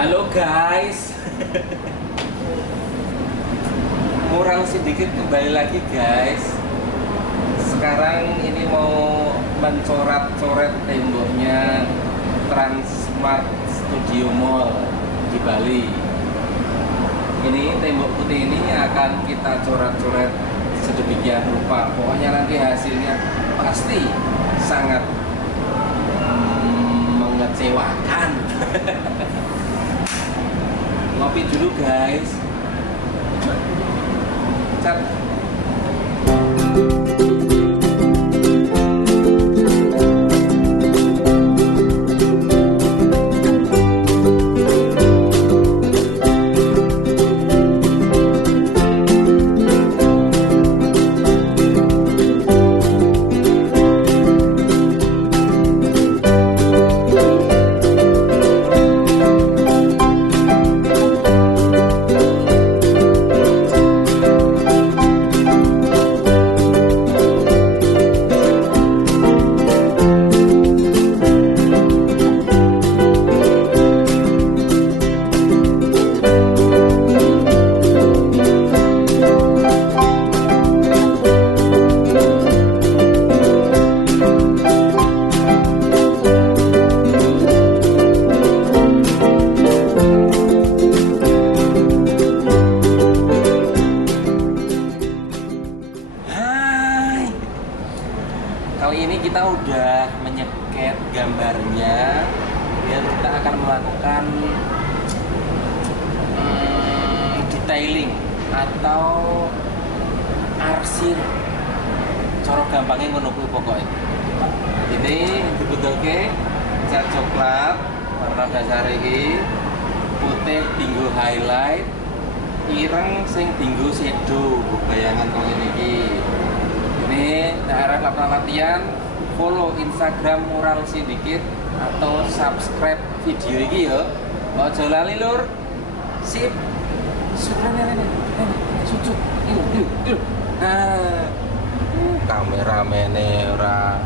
Halo guys, Mural Syndicate kembali lagi guys. Sekarang ini mau mencoret-coret temboknya Transmart Studio Mall di Bali. Ini tembok putih ini akan kita coret-coret sedemikian rupa. Pokoknya nanti hasilnya pasti sangat mengecewakan. Ngopi dulu guys. Cat. Kali ini kita udah menyeket gambarnya dan kita akan melakukan detailing atau arsir. Cara gampangnya ngono kuwi pokoknya. Ini dibetulke cat coklat warna dasar iki, putih dinggo highlight, ireng sing dinggo shadow. Bayangan kok ngene iki. Ini daerah latihan, follow Instagram Mural Syndicate atau subscribe video ini ya. Ojo lali lur. Sip. Sucuk. Nah. Kameramene ora